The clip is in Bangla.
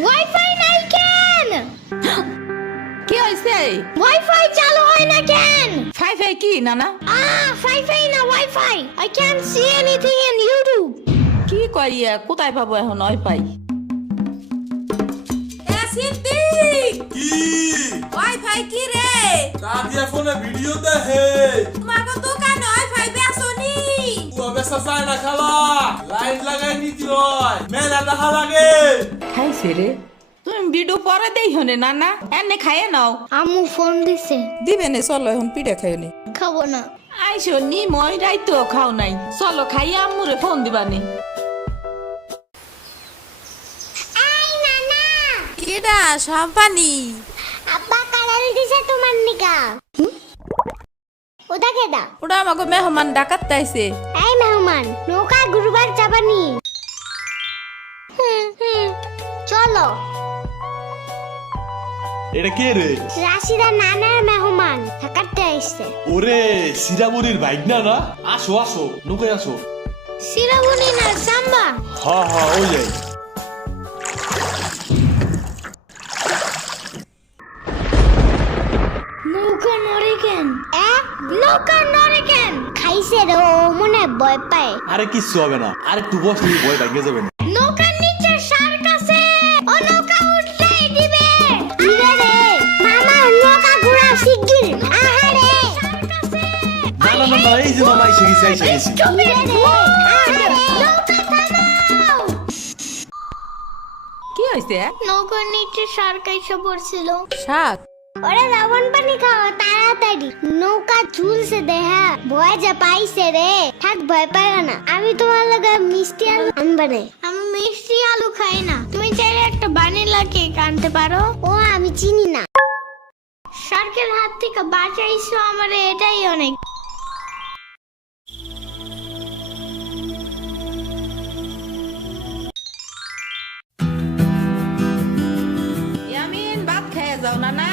ওয়াইফাই নাই কেন? কি হইছে? ওয়াইফাই চালু হয় না কেন? ফাই ফাই কি নানা? ফাই না wifi. I can't see anything in YouTube. কি কইয়া কোথায় পাবো এখন ওয়াইফাই? এ সিদ্দিক কি ওয়াইফাই কি রে? দাদিয়া ফোনে ভিডিও দেখে তোমাকে দোকানে ওয়াইফাই বেসনি? ও বেসা যায় না খালা, লাইন লাগাই নিতে হয়, মেলা দেখা লাগে। খাইছে রে? তুমি ভিডিও পরে দেই হনে নানা, এনে খাইয়ে নাও। আম্মু ফোন দিছে। দিবে নে, চলো এখন পিঠা খাইও নি। খাবো না। আইসো নি মই রাইতো খাও নাই, চলো খাইয়া আম্মুরে ফোন দিবানি। এই নানা, কেডা সম্পানি? আব্বা কালার দিছে তোমার নিকা। ওটা কেডা? ওটা আমাকে মেহমান ডাকাত আইছে। এই মেহমান, নৌকা ঘুরবার যাবানি? চলো। এটা কে রে? রাশিদা নানার মেহমান থাকাতে আইছে। ওরে সিরাবুরির বাইক না না, আসো আসো নৌকায় আসো। সিরাবুনি না সাম্বা। হ্যাঁ ওই যাই। নৌকা নড়ে কেন? নৌকা নড়ে কেন? খাইছে রে, ও মনে ভয় পায়। আরে কিচ্ছু হবে না, আরে একটু বস, তুমি ভয় ভাঙে যাবে না। নৌকার নিচে শার্ক আছে, ও নৌকা উঠতেই দিবে। দিবে রে মামা, নৌকা ঘোরা শিগগির। আহারে শার্ক আছে। না এই যে মামা এসে গেছে। দিবে রে, আহারে নৌকা থামাও। কি হইছে? নৌকার নিচে শার্ক এসে পড়ছিল। শাক? ওরে লবণ পানি খাও তাড়াতাড়ি, নৌকা ঝুলছে দেহা, ভয় যা পাইছে রে। থাক ভয় পাইও না, আমি তোমার লগে মিষ্টি আলু আনবারে। আমি মিষ্টি আলু খাই না, তুমি চাইলে একটা ভ্যানিলা কেক আনতে পারো। ও আমি চিনি না। শার্কের হাত থেকে বাঁচাইছো আমারে, এটাই অনেক। ইয়ামিন ভাত খেয়ে যাও নানা।